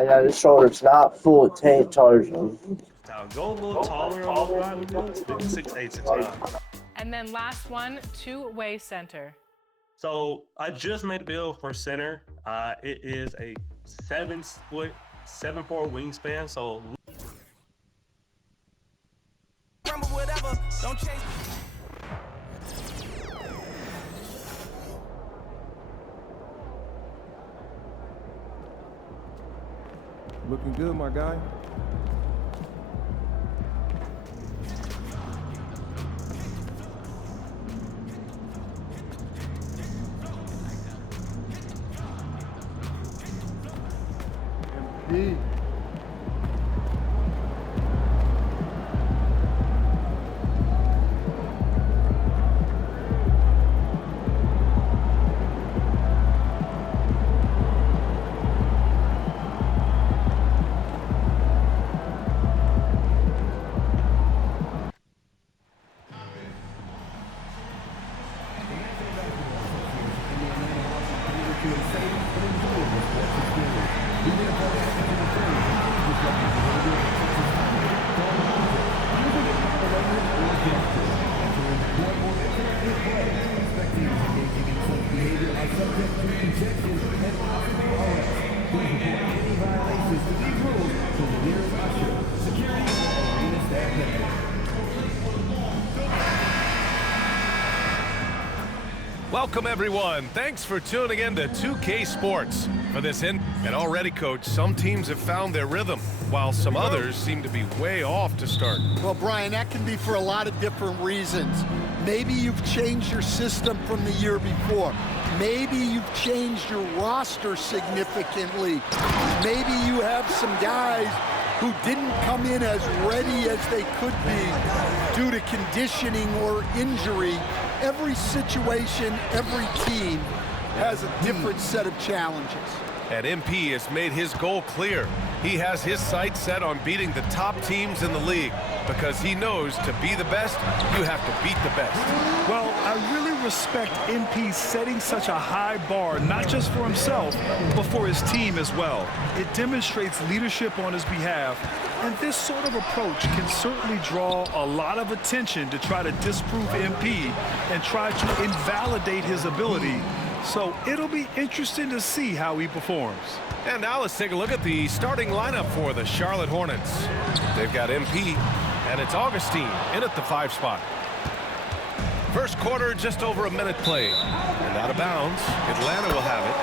I got his shoulders not full of tank charging. Now go a little taller on those driving moves, maybe 6'8", 6'9". And then last one, two-way center. So I just made a build for center. It is a 7'4" wingspan. So looking good, my guy. MP. Welcome, everyone. Thanks for tuning in to 2K Sports. For this and already, Coach, some teams have found their rhythm, while some others seem to be way off to start. Well, Brian, that can be for a lot of different reasons. Maybe you've changed your system from the year before. Maybe you've changed your roster significantly. Maybe you have some guys who didn't come in as ready as they could be due to conditioning or injury. Every situation, every team has a different set of challenges. And MP has made his goal clear. He has his sights set on beating the top teams in the league because he knows to be the best, you have to beat the best. Well, I really respect MP setting such a high bar, not just for himself, but for his team as well. It demonstrates leadership on his behalf, and this sort of approach can certainly draw a lot of attention to try to disprove MP and try to invalidate his ability. So it'll be interesting to see how he performs. And now let's take a look at the starting lineup for the Charlotte Hornets. They've got MP, and it's Augustine in at the 5 spot. First quarter, just over a minute played. And out of bounds, Atlanta will have it.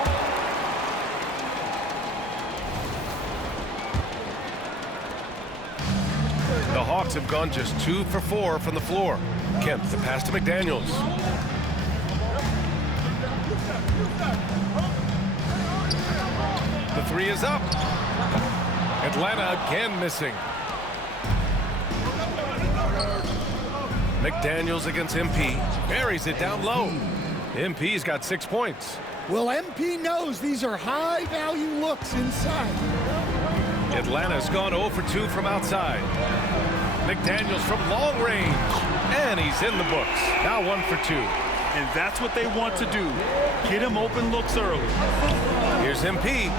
The Hawks have gone just 2 for 4 from the floor. Kemp, the pass to McDaniels. The 3 is up. Atlanta again missing. McDaniels against MP. Buries it down low. MP's got 6 points. Well, MP knows these are high-value looks inside. Atlanta's gone 0 for 2 from outside. McDaniels from long range. And he's in the books. Now 1 for 2. And that's what they want to do. Get him open looks early. Here's MP.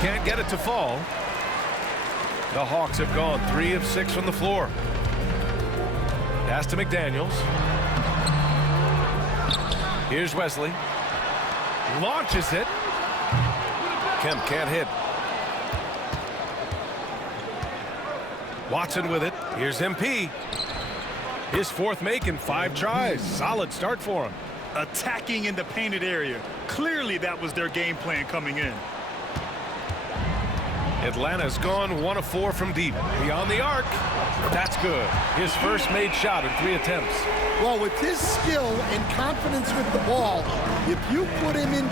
Can't get it to fall. The Hawks have gone 3 of 6 from the floor. Pass to McDaniels. Here's Wesley. Launches it. Kemp can't hit. Watson with it. Here's MP. His 4th make in 5 tries. Solid start for him. Attacking in the painted area. Clearly that was their game plan coming in. Atlanta's gone 1 of 4 from deep. Beyond the arc. That's good. His first made shot in 3 attempts. Well, with his skill and confidence with the ball, if you put him in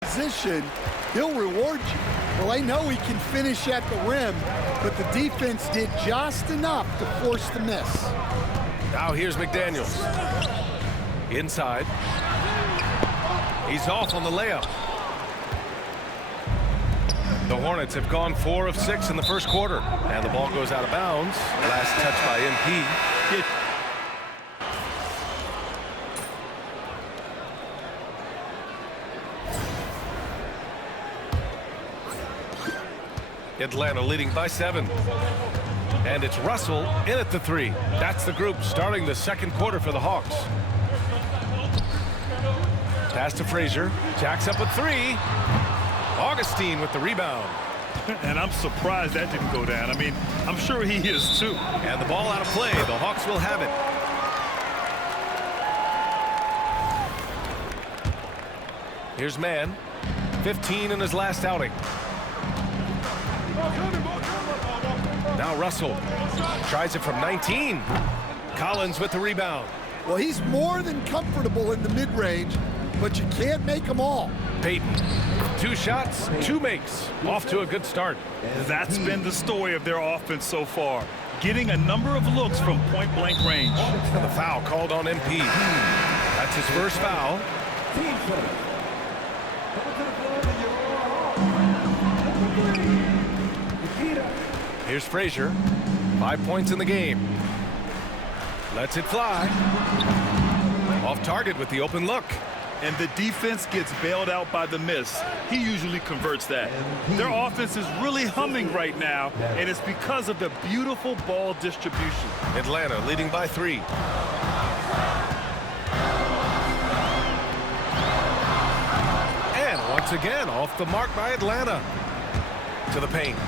position, he'll reward you. Well, I know he can finish at the rim, but the defense did just enough to force the miss. Now here's McDaniels. Inside. He's off on the layup. The Hornets have gone 4 of 6 in the first quarter. And the ball goes out of bounds. Last touch by MP. Atlanta leading by 7. And it's Russell in at the 3. That's the group starting the second quarter for the Hawks. Pass to Frazier. Jacks up a 3. Augustine with the rebound. And I'm surprised that didn't go down. I mean, I'm sure he is too. And the ball out of play. The Hawks will have it. Here's Mann. 15 in his last outing. Now Russell tries it from 19. Collins with the rebound. Well, he's more than comfortable in the mid-range, but you can't make them all. Payton, 2 shots, 2 makes. Off to a good start. That's been the story of their offense so far. Getting a number of looks from point-blank range. The foul called on MP. That's his first foul. Here's Frazier. 5 points in the game. Lets it fly. Off target with the open look. And the defense gets bailed out by the miss. He usually converts that. Their offense is really humming right now, and it's because of the beautiful ball distribution. Atlanta leading by 3. And once again, off the mark by Atlanta. To the paint.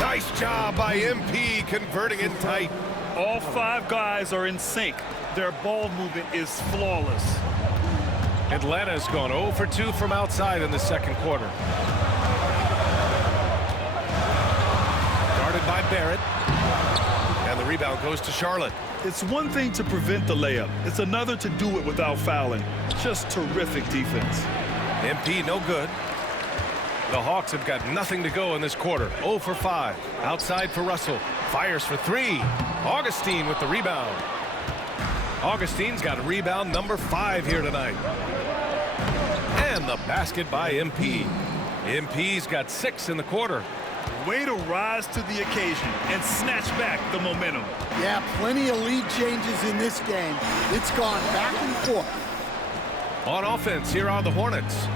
Nice job by MP converting it tight. All 5 guys are in sync. Their ball movement is flawless. Atlanta's gone 0 for 2 from outside in the second quarter. Guarded by Barrett. And the rebound goes to Charlotte. It's one thing to prevent the layup. It's another to do it without fouling. Just terrific defense. MP no good. The Hawks have got nothing to go in this quarter. 0 for 5. Outside for Russell. Fires for 3. Augustine with the rebound. Augustine's got rebound number 5 here tonight. And the basket by MP. MP's got 6 in the quarter. Way to rise to the occasion and snatch back the momentum. Yeah, plenty of lead changes in this game. It's gone back and forth. On offense, here are the Hornets.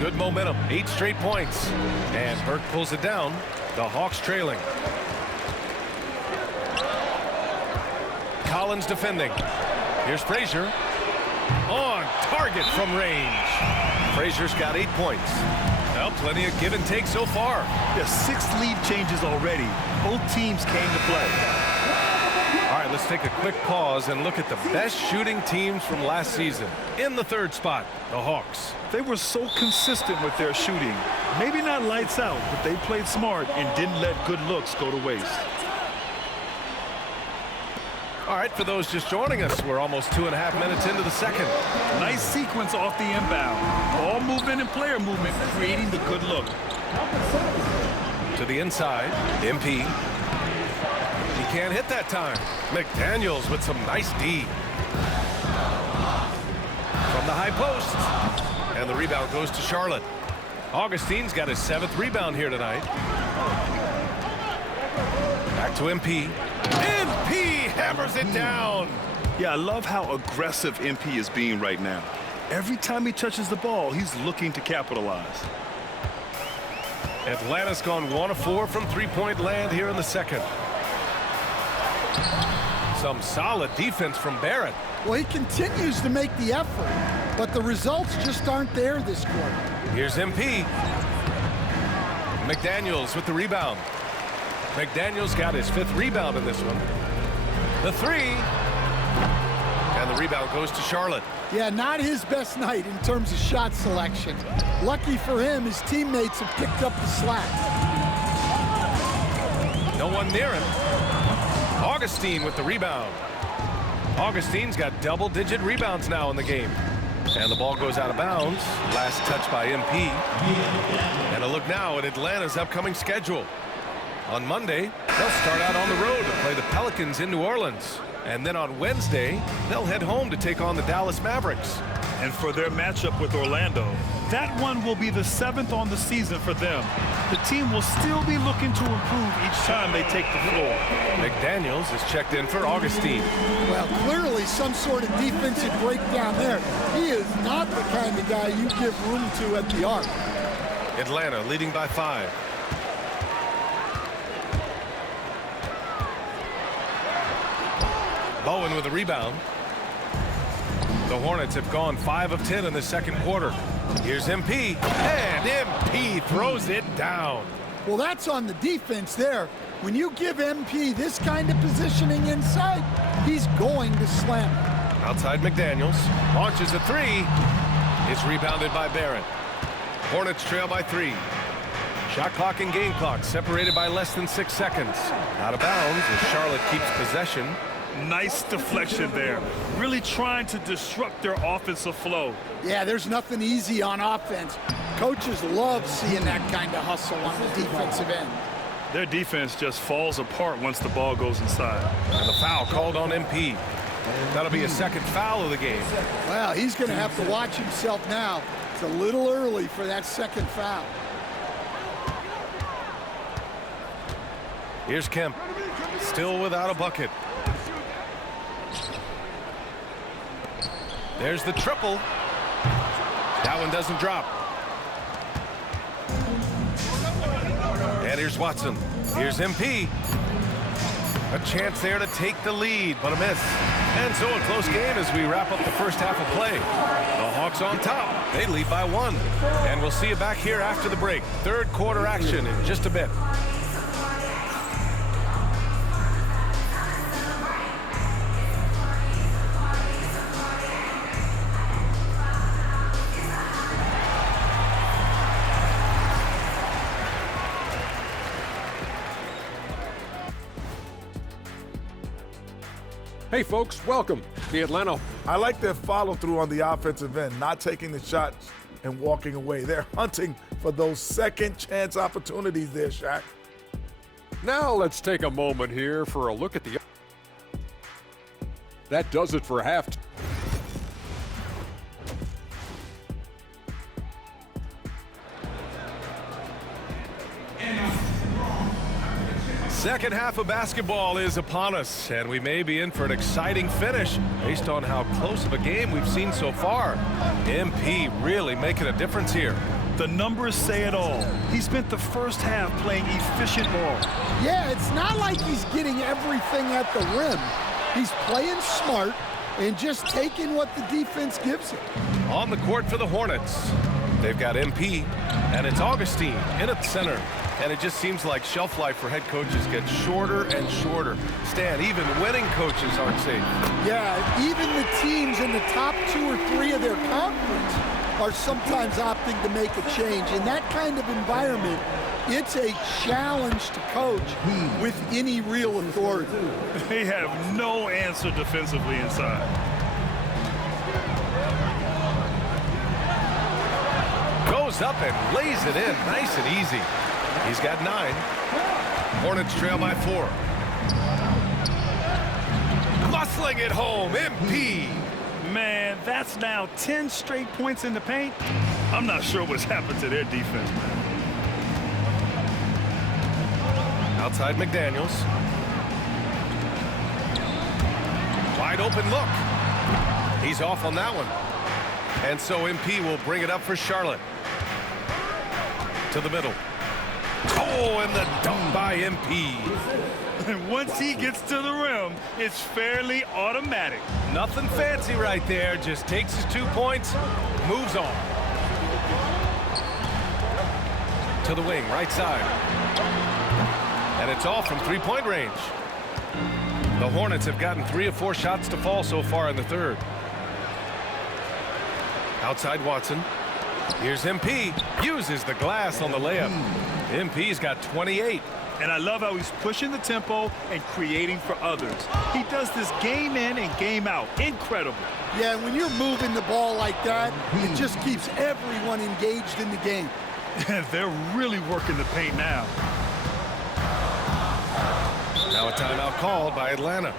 Good momentum, 8 straight points. And Burke pulls it down. The Hawks trailing. Collins defending. Here's Frazier. On target from range. Frazier's got 8 points. Well, plenty of give and take so far. There's 6 lead changes already. Both teams came to play. All right, let's take a quick pause and look at the best shooting teams from last season. In the 3rd spot, the Hawks. They were so consistent with their shooting. Maybe not lights out, but they played smart and didn't let good looks go to waste. All right, for those just joining us, we're almost 2.5 minutes into the second. Nice sequence off the inbound. Ball movement and player movement creating the good look. To the inside, MP. He can't hit that time. McDaniels with some nice D. From the high post. And the rebound goes to Charlotte. Augustine's got his 7th rebound here tonight. Back to MP. MP hammers it down. Yeah, I love how aggressive MP is being right now. Every time he touches the ball, he's looking to capitalize. Atlanta's gone 1 of 4 from 3-point land here in the second. Some solid defense from Barrett. Well, he continues to make the effort, but the results just aren't there this quarter. Here's MP. McDaniels with the rebound. McDaniels got his 5th rebound in this one. The 3. And the rebound goes to Charlotte. Yeah, not his best night in terms of shot selection. Lucky for him, his teammates have picked up the slack. No one near him. Augustine with the rebound. Augustine's got double-digit rebounds now in the game. And the ball goes out of bounds. Last touch by MP. And a look now at Atlanta's upcoming schedule. On Monday, they'll start out on the road to play the Pelicans in New Orleans. And then on Wednesday, they'll head home to take on the Dallas Mavericks. And for their matchup with Orlando, That one will be the 7th on the season for them. The team will still be looking to improve each time they take the floor. McDaniels is checked in for Augustine. Well, clearly some sort of defensive breakdown there. He is not the kind of guy you give room to at the arc. Atlanta leading by 5. Bowen with a rebound. The Hornets have gone 5 of 10 in the second quarter. Here's MP, and MP throws it down. Well, that's on the defense there. When you give MP this kind of positioning inside, he's going to slam it. Outside McDaniels, launches a 3. It's rebounded by Barrett. Hornets trail by 3. Shot clock and game clock separated by less than 6 seconds. Out of bounds as Charlotte keeps possession. Nice deflection there. Really trying to disrupt their offensive flow. Yeah, there's nothing easy on offense. Coaches love seeing that kind of hustle on the defensive end. Their defense just falls apart once the ball goes inside. And the foul called on MP. That'll be a second foul of the game. Well, he's going to have to watch himself now. It's a little early for that second foul. Here's Kemp, still without a bucket. There's the triple. That one doesn't drop. And here's Watson. Here's MP. A chance there to take the lead, but a miss. And so a close game as we wrap up the first half of play. The Hawks on top. They lead by 1. And we'll see you back here after the break. Third quarter action in just a bit. Hey folks, welcome. The Atlanta. I like their follow through on the offensive end, not taking the shots and walking away. They're hunting for those second chance opportunities there, Shaq. Now let's take a moment here for a look at the. That does it for half. Second half of basketball is upon us, and we may be in for an exciting finish based on how close of a game we've seen so far. MP really making a difference here. The numbers say it all. He spent the first half playing efficient ball. Yeah, it's not like he's getting everything at the rim. He's playing smart and just taking what the defense gives him. On the court for the Hornets, they've got MP, and it's Augustine in at the center. And it just seems like shelf life for head coaches gets shorter and shorter. Stan, even winning coaches aren't safe. Yeah, even the teams in the top 2 or 3 of their conference are sometimes opting to make a change. In that kind of environment, it's a challenge to coach with any real authority. They have no answer defensively inside. Goes up and lays it in nice and easy. He's got 9. Hornets trail by 4. Muscling it home, MP. Man, that's now 10 straight points in the paint. I'm not sure what's happened to their defense. Outside McDaniels. Wide open look. He's off on that one. And so MP will bring it up for Charlotte. To the middle. Oh, and the dunk by MP. And once he gets to the rim, it's fairly automatic. Nothing fancy right there. Just takes his 2 points, moves on. To the wing, right side. And it's off from 3-point range. The Hornets have gotten 3 of 4 shots to fall so far in the third. Outside Watson. Here's MP. Uses the glass on the layup. MP's got 28. And I love how he's pushing the tempo and creating for others. He does this game in and game out. Incredible. Yeah, when you're moving the ball like that, it just keeps everyone engaged in the game. They're really working the paint now. Now a timeout called by Atlanta.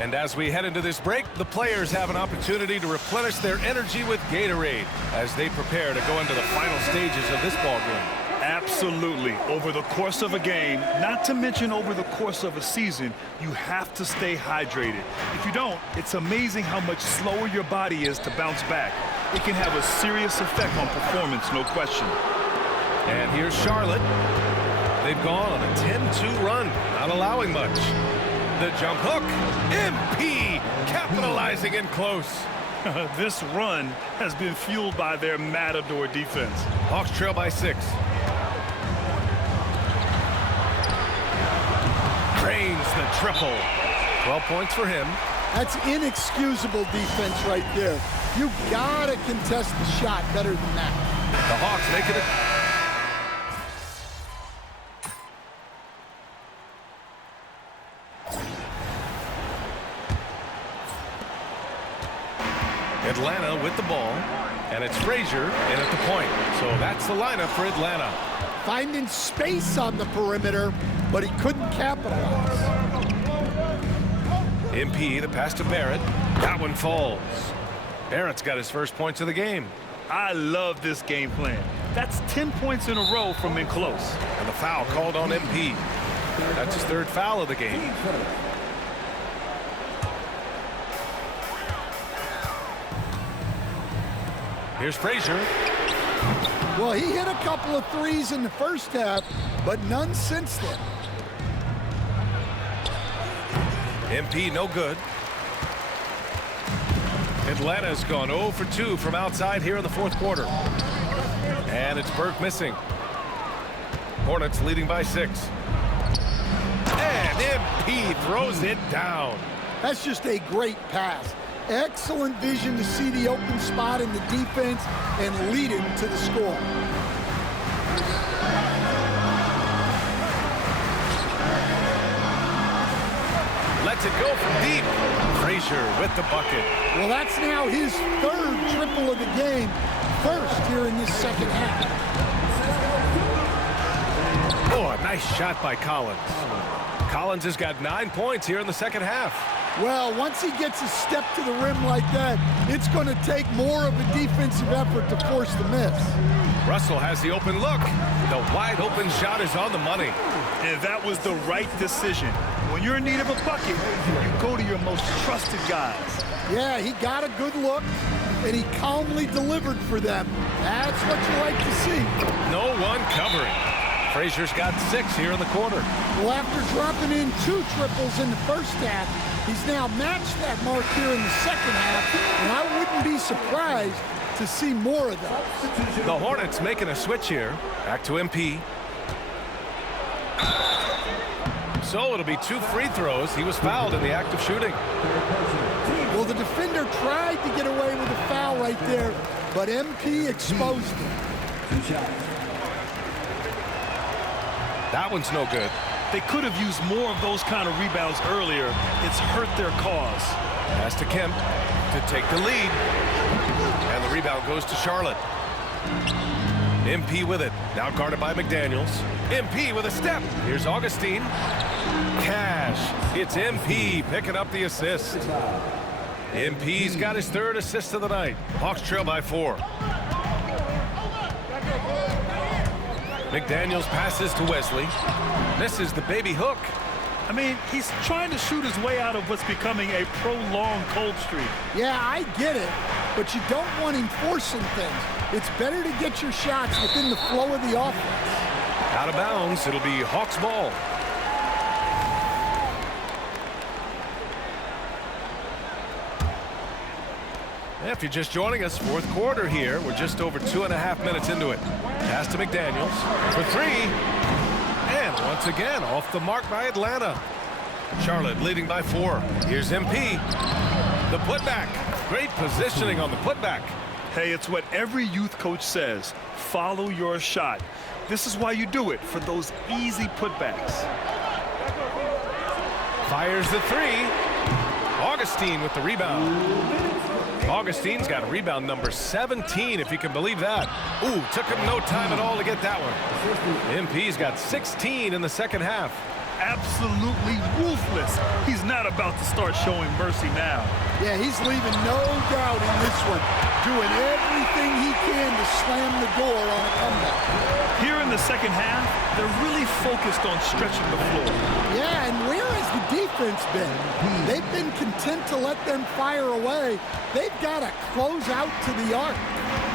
And as we head into this break, the players have an opportunity to replenish their energy with Gatorade as they prepare to go into the final stages of this ball game. Absolutely. Over the course of a game, not to mention over the course of a season, you have to stay hydrated. If you don't, it's amazing how much slower your body is to bounce back. It can have a serious effect on performance, no question. And here's Charlotte. They've gone on a 10-2 run, not allowing much. The jump hook. MP capitalizing in close. This run has been fueled by their Matador defense. Hawks trail by 6. Drains the triple. 12 points for him. That's inexcusable defense right there. You gotta contest the shot better than that. The Hawks making it. Atlanta with the ball, and it's Frazier in at the point. So that's the lineup for Atlanta. Finding space on the perimeter, but he couldn't capitalize. MP, the pass to Barrett. That one falls. Barrett's got his first points of the game. I love this game plan. That's 10 points in a row from in close. And the foul called on MP. That's his third foul of the game. Here's Frazier. Well, he hit a couple of threes in the first half, but none since then. MP no good. Atlanta's gone 0 for 2 from outside here in the fourth quarter. And it's Burke missing. Hornets leading by 6. And MP throws it down. That's just a great pass. Excellent vision to see the open spot in the defense and lead it to the score. Lets it go from deep. Frazier with the bucket. Well, that's now his third triple of the game. First here in this second half. Oh, a nice shot by Collins. Collins has got 9 points here in the second half. Well, once he gets a step to the rim like that, it's going to take more of a defensive effort to force the miss. Russell has the open look. The wide open shot is on the money. And that was the right decision. When you're in need of a bucket, you go to your most trusted guys. Yeah, he got a good look, and he calmly delivered for them. That's what you like to see. No one covering. Frazier's got 6 here in the quarter. Well, after dropping in 2 triples in the first half, he's now matched that mark here in the second half, and I wouldn't be surprised to see more of those. The Hornets making a switch here. Back to MP. So it'll be 2 free throws. He was fouled in the act of shooting. Well, the defender tried to get away with a foul right there, but MP exposed him. That one's no good. They could have used more of those kind of rebounds earlier. It's hurt their cause. Pass to Kemp to take the lead. And the rebound goes to Charlotte. MP with it. Now guarded by McDaniels. MP with a step. Here's Augustine. Cash. It's MP picking up the assist. MP's got his 3rd assist of the night. Hawks trail by 4. McDaniels passes to Wesley. Misses the baby hook. I mean, he's trying to shoot his way out of what's becoming a prolonged cold streak. Yeah, I get it, but you don't want him forcing things. It's better to get your shots within the flow of the offense. Out of bounds, it'll be Hawks ball. If you're just joining us, fourth quarter here. We're just over 2.5 minutes into it. Pass to McDaniels for 3. And once again, off the mark by Atlanta. Charlotte leading by 4. Here's MP. The putback. Great positioning on the putback. Hey, it's what every youth coach says. Follow your shot. This is why you do it, for those easy putbacks. Fires the 3. Augustine with the rebound. Augustine's got rebound number 17, if you can believe that. Ooh, took him no time at all to get that one. MP's got 16 in the second half. absolutely ruthless. He's not about to start showing mercy now. Yeah, he's leaving no doubt in this one, doing everything he can to slam the door on a comeback. Here in the second half, they're really focused on stretching the floor. Yeah, and where has the defense been? They've been content to let them fire away. They've got to close out to the arc.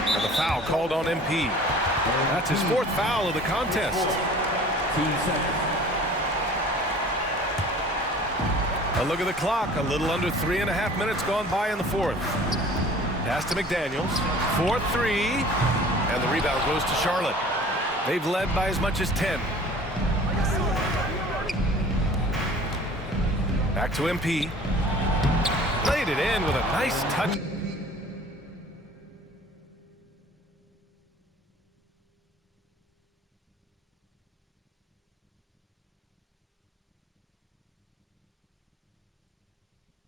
And the foul called on MP. That's his fourth foul of the contest. A look at the clock. A little under 3.5 minutes gone by in the fourth. Pass to McDaniels. 4-3. And the rebound goes to Charlotte. They've led by as much as 10. Back to MP. Laid it in with a nice touch.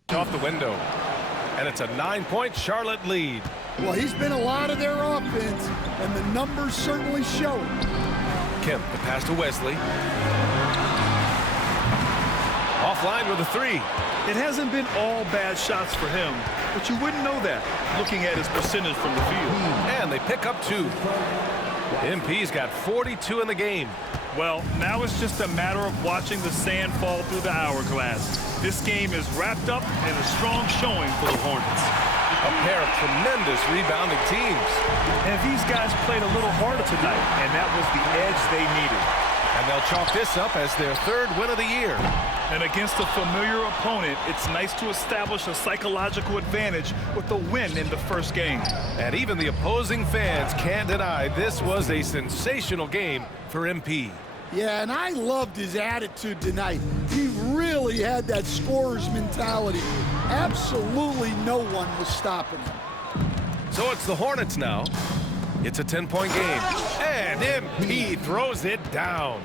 Off the window. And it's a 9-point Charlotte lead. Well, he's been a lot of their offense, and the numbers certainly show it. Kemp, the pass to Wesley. Offline with a three. It hasn't been all bad shots for him, but you wouldn't know that looking at his percentage from the field. And they pick up 2. MP's got 42 in the game. Well, now it's just a matter of watching the sand fall through the hourglass. This game is wrapped up in a strong showing for the Hornets. A pair of tremendous rebounding teams. And these guys played a little harder tonight, and that was the edge they needed. And they'll chalk this up as their 3rd win of the year. And against a familiar opponent, it's nice to establish a psychological advantage with a win in the first game. And even the opposing fans can't deny this was a sensational game for MP. Yeah, and I loved his attitude tonight. He really had that scorer's mentality. Absolutely no one was stopping him. So it's the Hornets now. It's a 10-point game. And MP throws it down.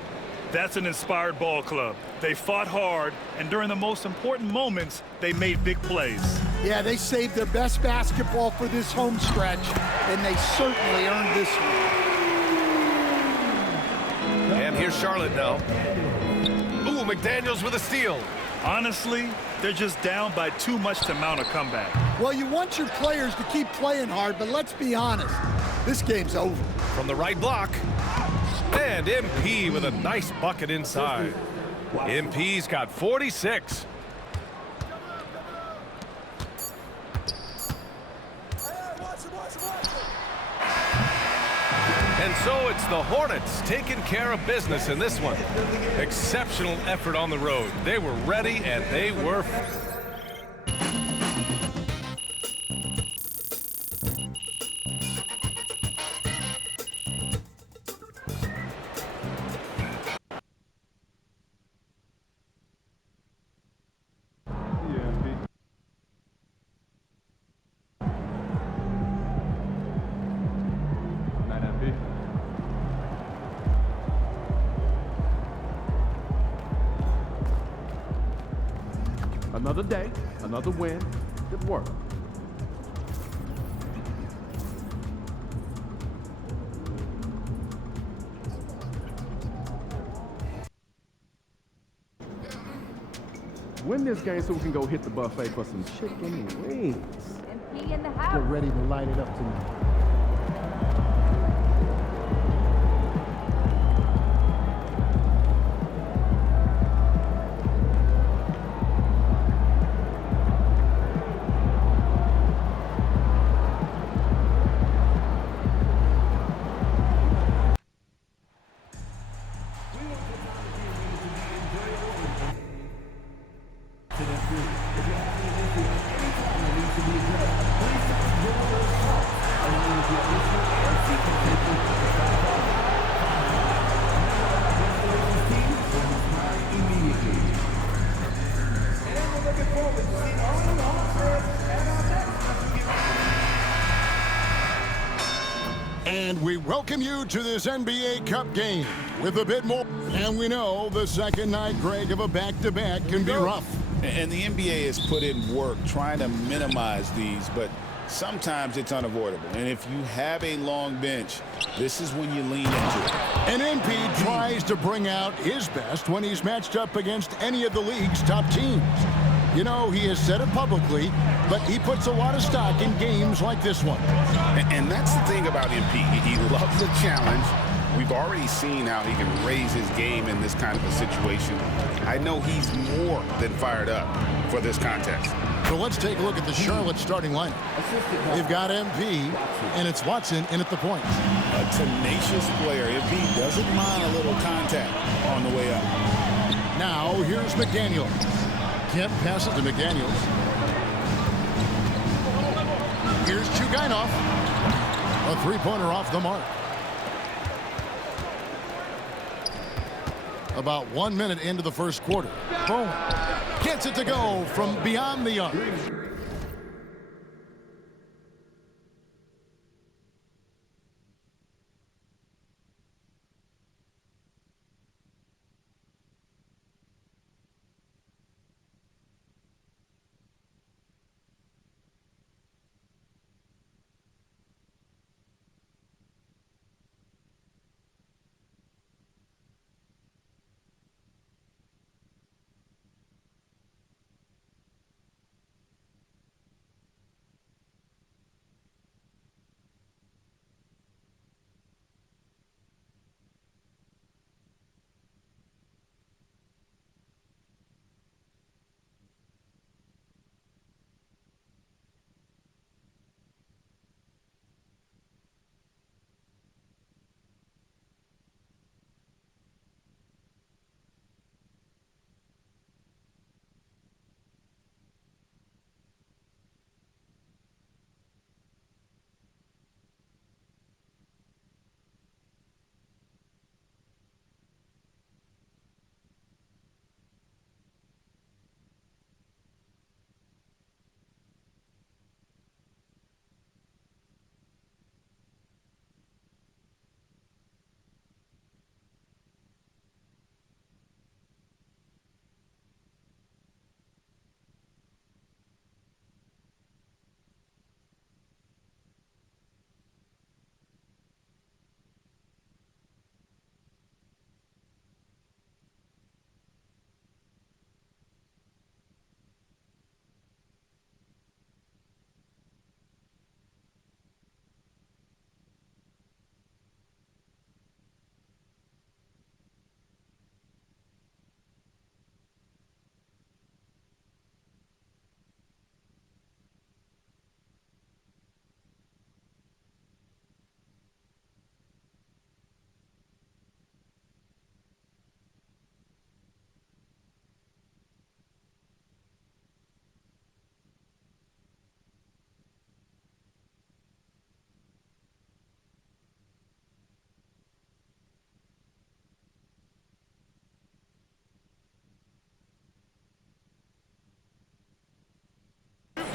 That's an inspired ball club. They fought hard, and during the most important moments, they made big plays. Yeah, they saved their best basketball for this home stretch, and they certainly earned this one. And here's Charlotte now. Ooh, McDaniels with a steal. Honestly, they're just down by too much to mount a comeback. Well, you want your players to keep playing hard, but let's be honest, this game's over. From the right block. And MP with a nice bucket inside. MP's got 46. And so it's the Hornets taking care of business in this one. Exceptional effort on the road. They were ready and they were... Another day, another win. Good work. Win this game so we can go hit the buffet for some chicken wings. MP in the house. Get ready to light it up tonight. And we welcome you to this NBA Cup game with a bit more. And we know the second night, Greg, of a back-to-back can be rough. And the NBA has put in work trying to minimize these, but sometimes it's unavoidable. And if you have a long bench, this is when you lean into it. And MP tries to bring out his best when he's matched up against any of the league's top teams. You know, he has said it publicly, but he puts a lot of stock in games like this one. And that's the thing about MP. He loves the challenge. We've already seen how he can raise his game in this kind of a situation. I know he's more than fired up for this contest. So let's take a look at the Charlotte starting lineup. They've got MP, and it's Watson in at the point. A tenacious player. MP doesn't mind a little contact on the way up. Now, here's McDaniel. Kemp passes to McDaniels. Here's Chugainov. A three-pointer off the mark. About 1 minute into the first quarter. Bowen gets it to go from beyond the arc.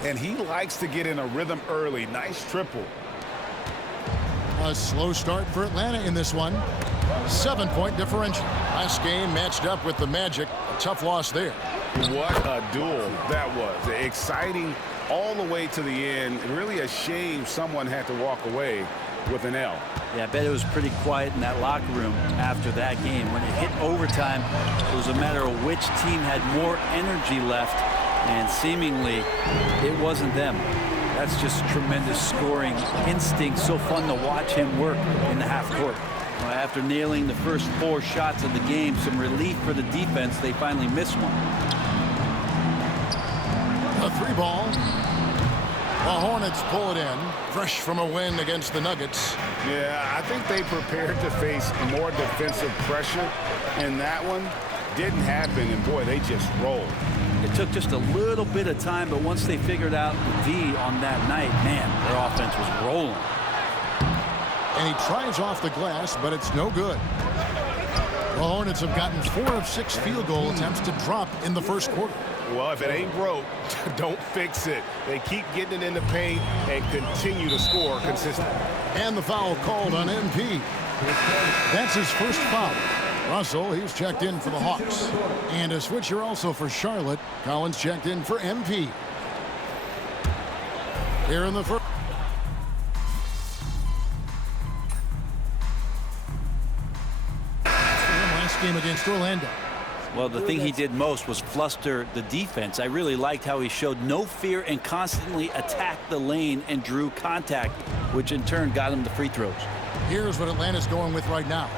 And he likes to get in a rhythm early. Nice triple. A slow start for Atlanta in this one. 7-point differential. Last game matched up with the Magic. A tough loss there. What a duel that was. Exciting all the way to the end. Really a shame someone had to walk away with an L. Yeah, I bet it was pretty quiet in that locker room after that game. When it hit overtime, it was a matter of which team had more energy left, and seemingly it wasn't them. That's just tremendous scoring instinct. So fun to watch him work in the half court. Well, after nailing the first 4 shots of the game, some relief for the defense. They finally missed one. A 3-ball. The Hornets pull it in, fresh from a win against the Nuggets. Yeah, I think they prepared to face more defensive pressure, and that one didn't happen, and boy, they just rolled. It took just a little bit of time, but once they figured out the D on that night, man, their offense was rolling. And he tries off the glass, but it's no good. The Hornets have gotten 4 of 6 field goal attempts to drop in the first quarter. Well, if it ain't broke, don't fix it. They keep getting it in the paint and continue to score consistently. And the foul called on MP. That's his first foul. Russell, he's checked in for the Hawks. And a switcher also for Charlotte. Collins checked in for MP. here in the first. Last game against Orlando. Well, the thing he did most was fluster the defense. I really liked how he showed no fear and constantly attacked the lane and drew contact, which in turn got him the free throws. Here's what Atlanta's going with right now.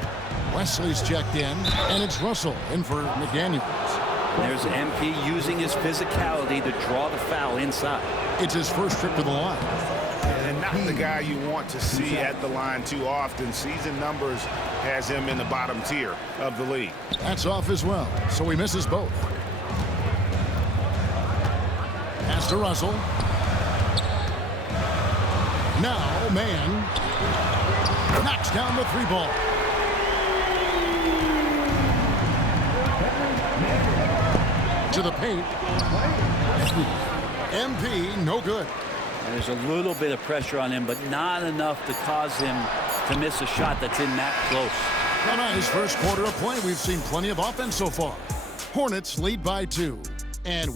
Wesley's checked in, and it's Russell in for McDaniels. There's MP using his physicality to draw the foul inside. It's his first trip to the line. And not the guy you want to see at the line too often. Season numbers has him in the bottom tier of the league. That's off as well, so he misses both. Pass to Russell. Now, man. Knocks down the three ball. To the paint. MP, no good. And there's a little bit of pressure on him, but not enough to cause him to miss a shot that's in that close. On his first quarter of play, we've seen plenty of offense so far. Hornets lead by 2. And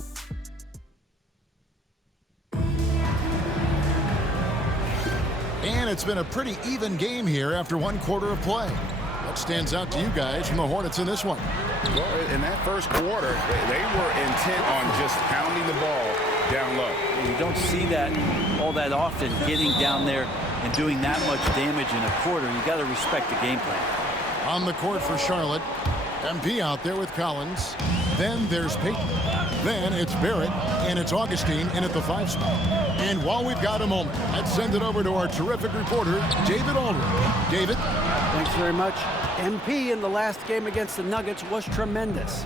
it's been a pretty even game here after one quarter of play. What stands out to you guys from the Hornets in this one? Well, in that first quarter, they were intent on just pounding the ball down low. You don't see that all that often, getting down there and doing that much damage in a quarter. You got to respect the game plan. On the court for Charlotte, MP out there with Collins. Then there's Peyton. Then it's Barrett, and it's Augustine in at the 5 spot. And while we've got a moment, let's send it over to our terrific reporter, David Aldridge. David? Thanks very much. MP in the last game against the Nuggets was tremendous.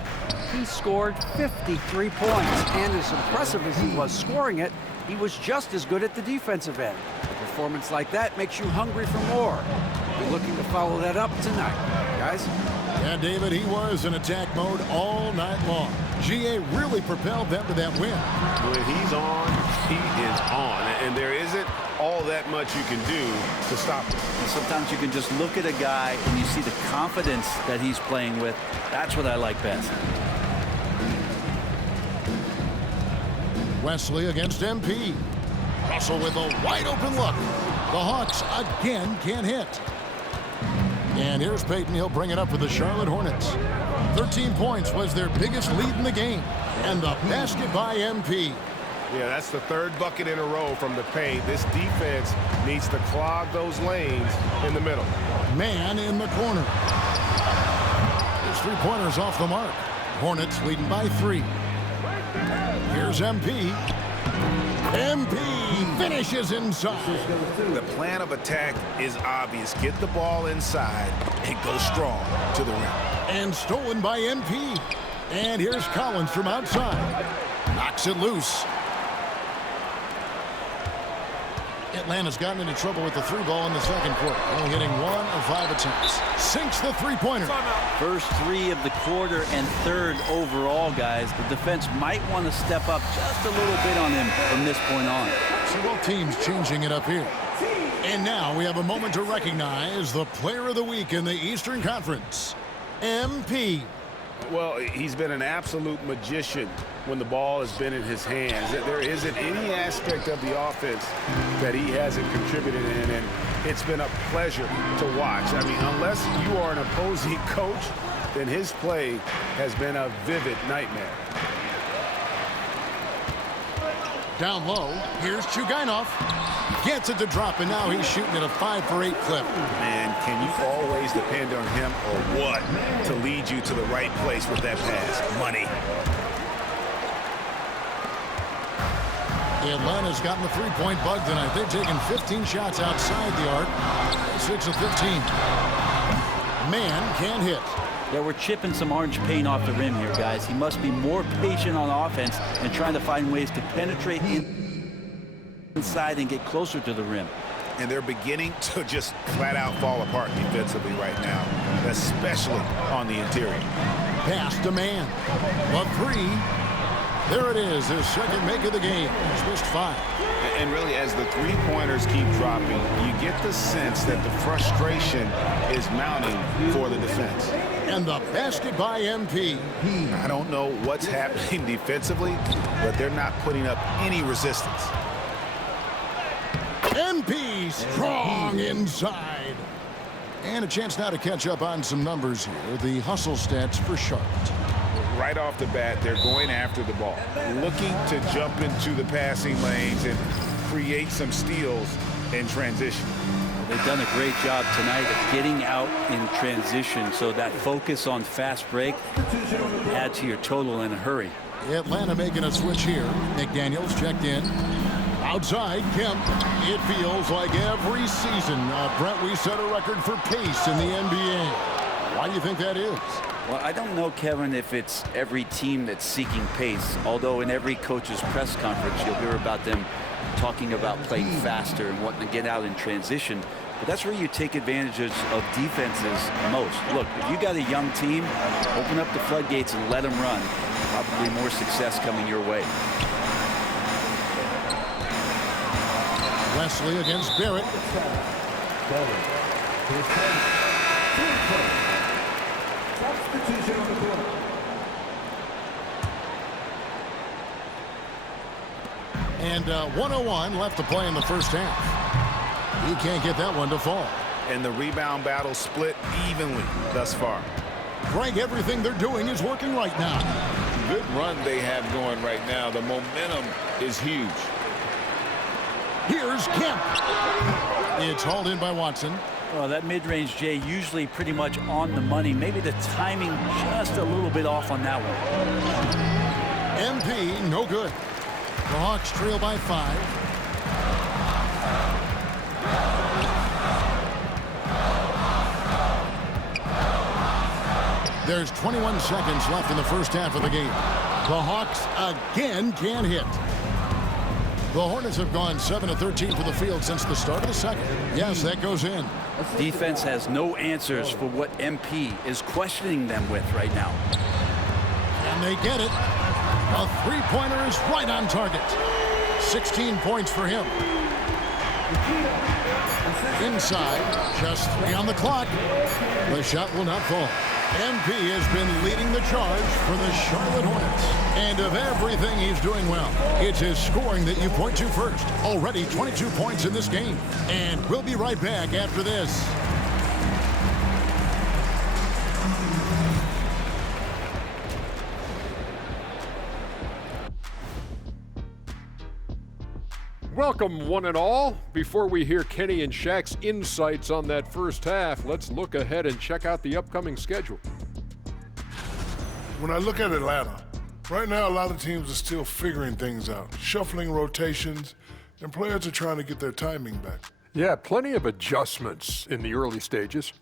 He scored 53 points, and as impressive as he was scoring it, he was just as good at the defensive end. A performance like that makes you hungry for more. You're looking to follow that up tonight, guys. Yeah, David, he was in attack mode all night long. GA really propelled them to that win. When he's on, he is on. And there isn't all that much you can do to stop him. And sometimes you can just look at a guy and you see the confidence that he's playing with. That's what I like best. Wesley against MP. Russell with a wide open look. The Hawks again can't hit. And here's Peyton. He'll bring it up for the Charlotte Hornets. 13 points was their biggest lead in the game. And the basket by MP. Yeah, that's the third bucket in a row from the paint. This defense needs to clog those lanes in the middle. Man in the corner. His three-pointers off the mark. Hornets leading by 3. Here's MP. MP finishes inside. The plan of attack is obvious. Get the ball inside and go strong to the rim. And stolen by MP. And here's Collins from outside. Knocks it loose. Atlanta's gotten into trouble with the 3-ball in the second quarter. Only hitting 1 of 5 attempts. Sinks the 3-pointer. First 3 of the quarter and 3rd overall, guys. The defense might want to step up just a little bit on him from this point on. So both teams changing it up here. And now we have a moment to recognize the player of the week in the Eastern Conference, MP. Well, he's been an absolute magician when the ball has been in his hands. There isn't any aspect of the offense that he hasn't contributed in, and it's been a pleasure to watch. I mean, unless you are an opposing coach, then his play has been a vivid nightmare. Down low, here's Chugainov. Gets it to drop, and now he's shooting at a 5-for-8 clip. Man, can you always depend on him or what to lead you to the right place with that pass? Money. Atlanta's gotten the 3-point bug tonight. They've taken 15 shots outside the arc. 6 of 15. Man can't hit. Yeah, we're chipping some orange paint off the rim here, guys. He must be more patient on offense and trying to find ways to penetrate inside and get closer to the rim. And they're beginning to just flat out fall apart defensively right now, especially on the interior. Pass to man. A 3. There it is, his second make of the game. He's missed 5. And really, as the three-pointers keep dropping, you get the sense that the frustration is mounting for the defense. And the basket by MP. I don't know what's happening defensively, but they're not putting up any resistance. MP strong inside. And a chance now to catch up on some numbers here. The hustle stats for Charlotte. Right off the bat, they're going after the ball, looking to jump into the passing lanes and create some steals in transition. They've done a great job tonight of getting out in transition, so that focus on fast break add to your total in a hurry. Atlanta making a switch here. McDaniels checked in. Outside, Kemp. It feels like every season, Brent, we set a record for pace in the NBA. Why do you think that is? Well, I don't know, Kevin, if it's every team that's seeking pace, although in every coach's press conference you'll hear about them talking about playing faster and wanting to get out in transition. But that's where you take advantage of defenses most. Look, if you got a young team, open up the floodgates and let them run. Probably more success coming your way. Wesley against Barrett. Substitution on the court. And 1:01 left to play in the first half. He can't get that one to fall. And the rebound battle split evenly thus far. Greg, everything they're doing is working right now. Good run they have going right now. The momentum is huge. Here's Kemp. It's hauled in by Watson. Well, that mid-range, Jay, usually pretty much on the money. Maybe the timing just a little bit off on that one. MP, no good. The Hawks trail by 5. There's 21 seconds left in the first half of the game. The Hawks again can't hit. The Hornets have gone 7 of 13 for the field since the start of the second. Yes, that goes in. Defense has no answers for what MP is questioning them with right now. And they get it. A three-pointer is right on target. 16 points for him. Inside, just 3 on the clock. The shot will not fall. MP has been leading the charge for the Charlotte Hornets. And of everything he's doing well, it's his scoring that you point to first. Already 22 points in this game. And we'll be right back after this. Welcome, one and all. Before we hear Kenny and Shaq's insights on that first half, let's look ahead and check out the upcoming schedule. When I look at Atlanta, right now a lot of teams are still figuring things out, shuffling rotations, and players are trying to get their timing back. Yeah, plenty of adjustments in the early stages.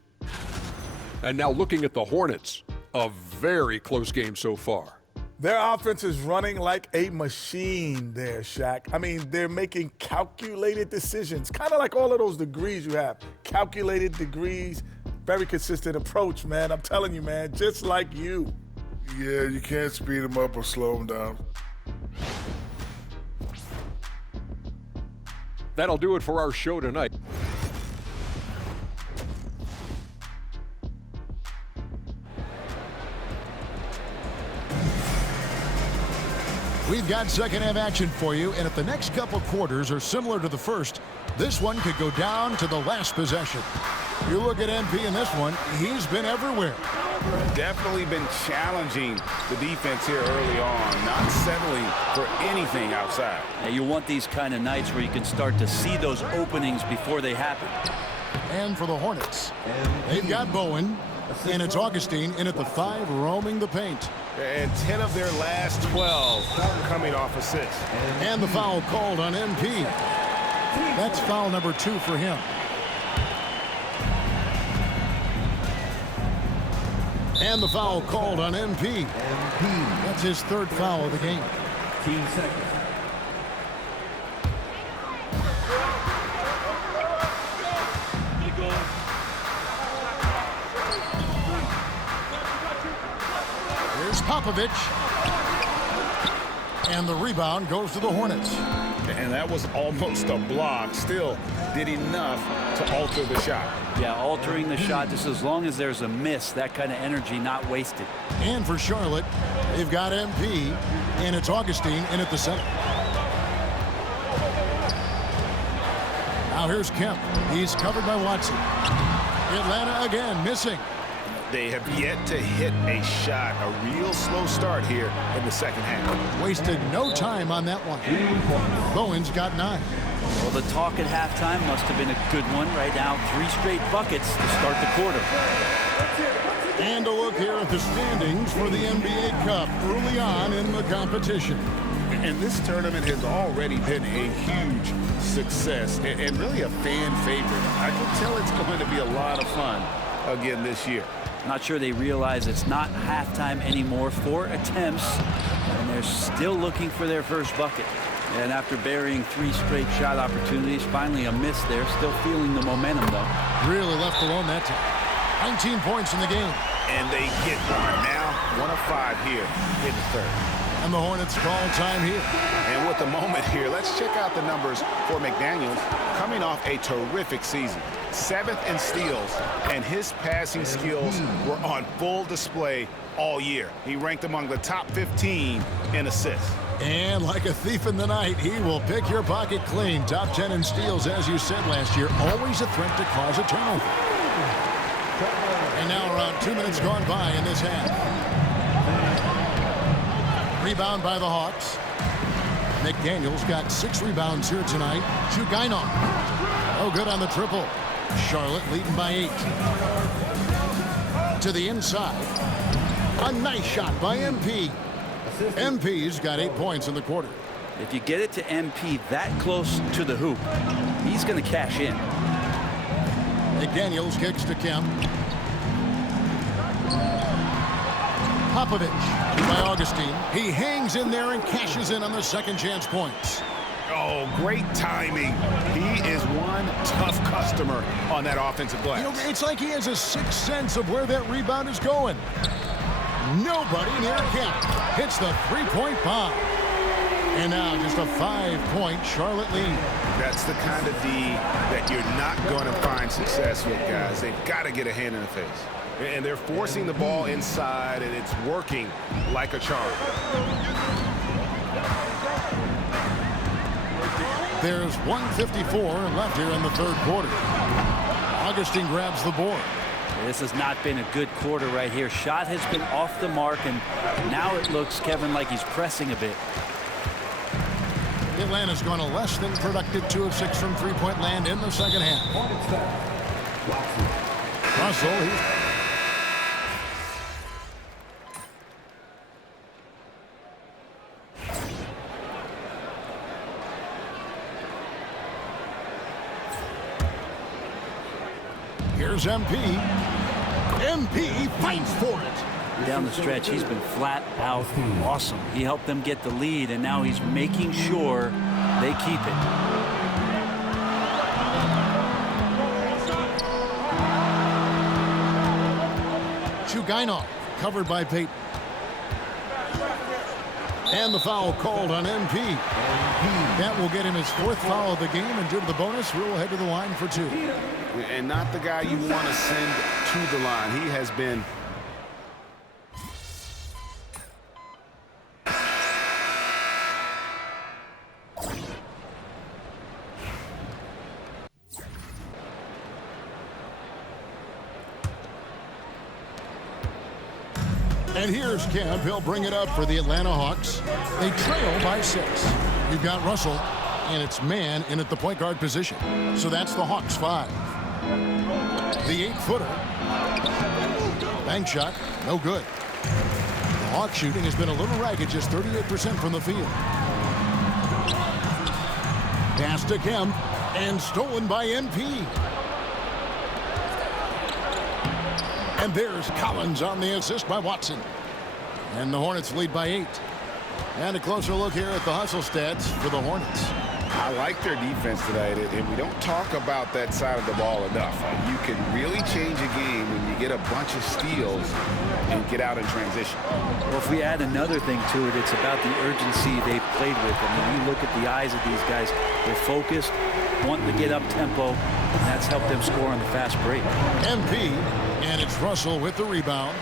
And now looking at the Hornets, a very close game so far. Their offense is running like a machine there, Shaq. I mean, they're making calculated decisions, kind of like all of those degrees you have. Calculated degrees, very consistent approach, man. I'm telling you, man, just like you. Yeah, you can't speed them up or slow them down. That'll do it for our show tonight. We've got second half action for you, and if the next couple quarters are similar to the first, this one could go down to the last possession. You look at MP in this one, he's been everywhere. Definitely been challenging the defense here early on, not settling for anything outside. Now you want these kind of nights where you can start to see those openings before they happen. And for the Hornets, they've got Bowen, and it's Augustine in at the 5, roaming the paint. And 10 of their last 12 coming off assists. And the foul called on MP. That's foul number 2 for him. And the foul called on MP. That's his 3rd foul of the game. 15 seconds. Here's Popovich. And the rebound goes to the Hornets. And that was almost a block. Still did enough to alter the shot. Yeah, altering the shot just as long as there's a miss, that kind of energy not wasted. And for Charlotte, they've got MP, and it's Augustine in at the center. Now here's Kemp. He's covered by Watson. Atlanta again missing. They have yet to hit a shot. A real slow start here in the second half. Wasted no time on that one. Bowen's got 9. Well, the talk at halftime must have been a good one. Right now, 3 straight buckets to start the quarter. And a look here at the standings for the NBA Cup early on in the competition. And this tournament has already been a huge success and really a fan favorite. I can tell it's going to be a lot of fun again this year. Not sure they realize it's not halftime anymore. 4 attempts, and they're still looking for their first bucket. And after burying 3 straight shot opportunities, finally a miss there. Still feeling the momentum, though. Really left alone that time. 19 points in the game. And they get one now. 1 of 5 here in the third. And the Hornets call time here. And with the moment here, let's check out the numbers for McDaniels. Coming off a terrific season. 7th in steals, and his passing skills were on full display all year. He ranked among the top 15 in assists. And like a thief in the night, he will pick your pocket clean. Top 10 in steals, as you said last year. Always a threat to cause a turnover. And now around 2 minutes gone by in this half. Rebound by the Hawks. McDaniels got 6 rebounds here tonight. Jugainov. No good on the triple. Charlotte leading by 8. To the inside. A nice shot by MP. MP's got 8 points in the quarter. If you get it to MP that close to the hoop, he's going to cash in. McDaniels kicks to Kemp. Popovich by Augustine. He hangs in there and cashes in on the second chance points. Oh, great timing. He is one tough customer on that offensive glass. You know, it's like he has a sixth sense of where that rebound is going. Nobody near Kemp hits the three-point bomb. And now just a 5-point Charlotte lead. That's the kind of D that you're not going to find success with, guys. They've got to get a hand in the face. And they're forcing the ball inside, and it's working like a charm. There's 1:54 left here in the third quarter. Augustine grabs the board. This has not been a good quarter right here. Shot has been off the mark, and now it looks, Kevin, like he's pressing a bit. Atlanta's gone a less than productive 2 of 6 from three-point land in the second half. Russell, here's MP. MP fights for it. Down the stretch, he's been flat out awesome. He helped them get the lead, and now he's making sure they keep it. Jugainov covered by Payton. And the foul called on MP. That will get him his 4th foul of the game, and due to the bonus, he'll head to the line for 2. And not the guy you want to send to the line. He has been And here's Kemp. He'll bring it up for the Atlanta Hawks. They trail by 6. You've got Russell, and it's man in at the point guard position. So that's the Hawks 5. The 8-footer. Bank shot, no good. The Hawks shooting has been a little ragged, just 38% from the field. Pass to Kemp, and stolen by MP. And there's Collins on the assist by Watson. And the Hornets lead by 8. And a closer look here at the hustle stats for the Hornets. I like their defense tonight, and we don't talk about that side of the ball enough. You can really change a game when you get a bunch of steals and get out in transition. Well, if we add another thing to it, it's about the urgency they've played with. I mean, you look at the eyes of these guys. They're focused, wanting to get up tempo, and that's helped them score on the fast break. MP, and it's Russell with the rebound.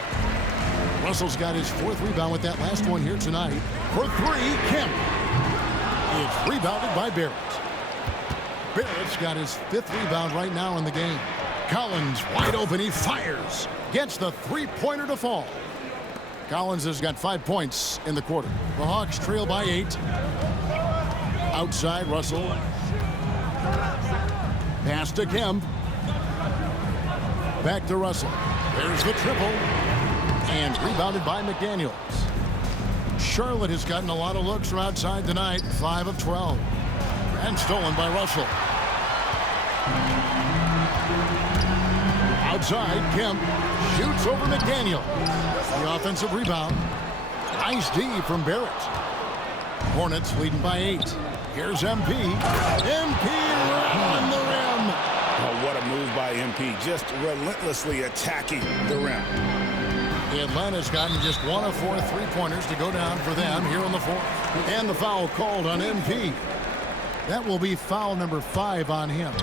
Russell's got his 4th rebound with that last one here tonight. For 3, Kemp. It's rebounded by Barrett. Barrett's got his 5th rebound right now in the game. Collins wide open. He fires. Gets the three-pointer to fall. Collins has got 5 points in the quarter. The Hawks trail by 8. Outside, Russell. Pass to Kemp. Back to Russell. There's the triple. And rebounded by McDaniels. Charlotte has gotten a lot of looks from outside tonight. 5 of 12. And stolen by Russell. Outside, Kemp shoots over McDaniel. The offensive rebound. Nice D from Barrett. Hornets leading by 8. Here's MP. MP on the rim. Oh, what a move by MP. Just relentlessly attacking the rim. Atlanta's gotten just 1 of 4 3-pointers to go down for them here in the 4th. And the foul called on MP. That will be foul number 5 on him.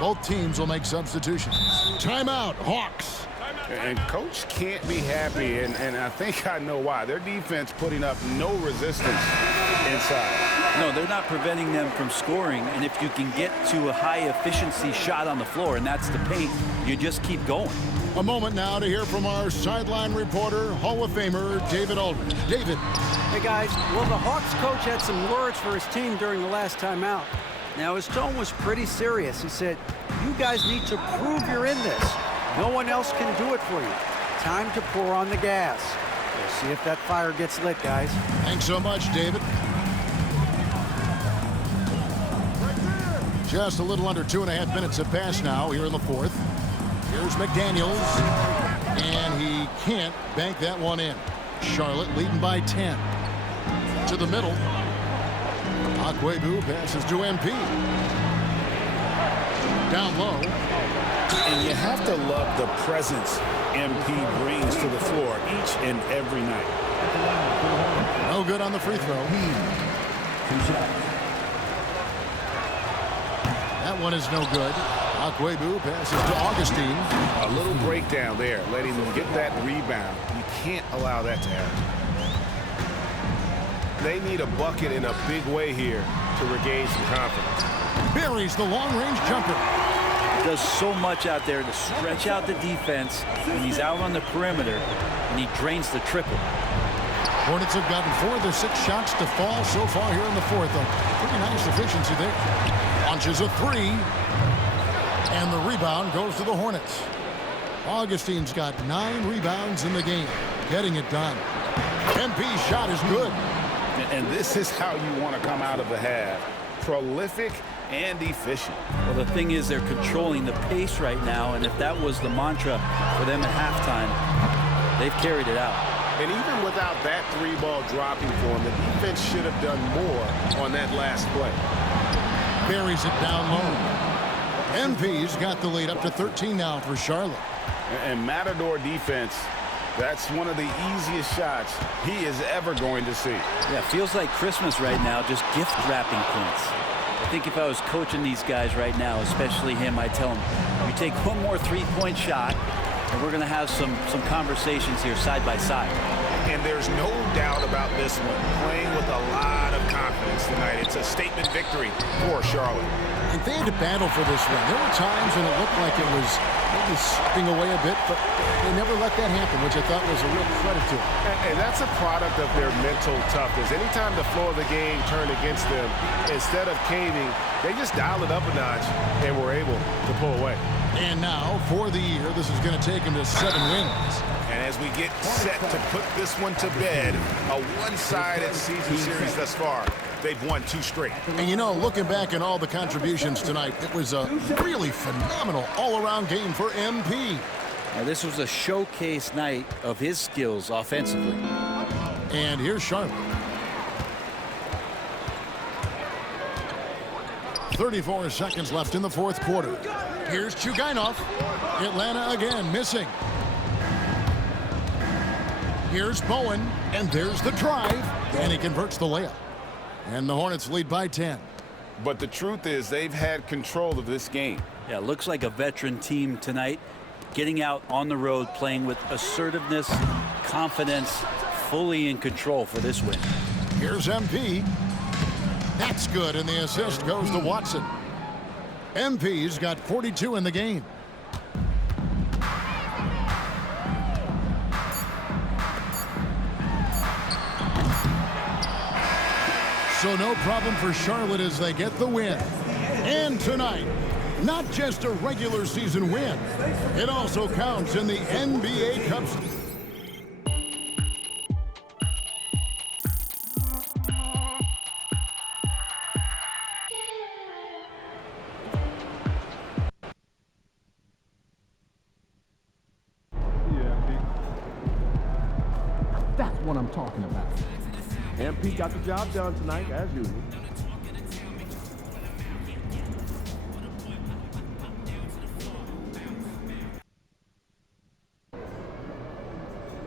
Both teams will make substitutions. Timeout, Hawks. And coach can't be happy, and I think I know why. Their defense putting up no resistance inside. No, they're not preventing them from scoring, and if you can get to a high-efficiency shot on the floor, and that's the paint, you just keep going. A moment now to hear from our sideline reporter, Hall of Famer David Aldridge. David. Hey, guys. Well, the Hawks coach had some words for his team during the last timeout. Now, his tone was pretty serious. He said, you guys need to prove you're in this. No one else can do it for you. Time to pour on the gas. We'll see if that fire gets lit, guys. Thanks so much, David. Just a little under 2.5 minutes have passed now here in the 4th. Here's McDaniels, and he can't bank that one in. Charlotte leading by 10. To the middle. Akwebu passes to MP. Down low. And you have to love the presence MP brings to the floor each and every night. No good on the free throw. That one is no good. Akwebu passes to Augustine. A little breakdown there, letting them get that rebound. You can't allow that to happen. They need a bucket in a big way here to regain some confidence. Buries the long-range jumper. Does so much out there to stretch out the defense when he's out on the perimeter, and he drains the triple. Hornets have gotten 4 of their 6 shots to fall so far here in the 4th. A pretty nice efficiency there. Launches a 3. And the rebound goes to the Hornets. Augustine's got 9 rebounds in the game. Getting it done. MP's shot is good. And this is how you want to come out of the half. Prolific and efficient. Well, the thing is, they're controlling the pace right now, and if that was the mantra for them at halftime, they've carried it out. And even without that 3-ball dropping for them, the defense should have done more on that last play. Buries it down low. MP's got the lead up to 13 now for Charlotte. And Matador defense, that's one of the easiest shots he is ever going to see. Yeah, feels like Christmas right now, just gift wrapping points. I think if I was coaching these guys right now, especially him, I'd tell him, you take one more 3-point shot, and we're going to have some conversations here side by side. And there's no doubt about this one. Playing with a lot of confidence tonight. It's a statement victory for Charlotte. And they had to battle for this one. There were times when it looked like it was maybe slipping away a bit, but they never let that happen, which I thought was a real credit to them. And that's a product of their mental toughness. Anytime the flow of the game turned against them, instead of caving, they just dialed it up a notch and were able to pull away. And now, for the year, this is going to take them to 7 wins. And as we get set to put this one to bed, a one-sided season series thus far, they've won 2 straight. And you know, looking back at all the contributions tonight, it was a really phenomenal all-around game for MP. Now, this was a showcase night of his skills offensively. And here's Charlotte. 34 seconds left in the 4th quarter. Here's Chugainov. Atlanta again missing. Here's Bowen, and there's the drive, and he converts the layup. And the Hornets lead by 10. But the truth is they've had control of this game. Yeah, it looks like a veteran team tonight, getting out on the road, playing with assertiveness, confidence, fully in control for this win. Here's MP. That's good, and the assist goes to Watson. MP's got 42 in the game. So no problem for Charlotte as they get the win. And tonight, not just a regular season win, it also counts in the NBA Cup. That's what I'm talking about. MP got the job done tonight, as usual.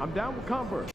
I'm down with Converse.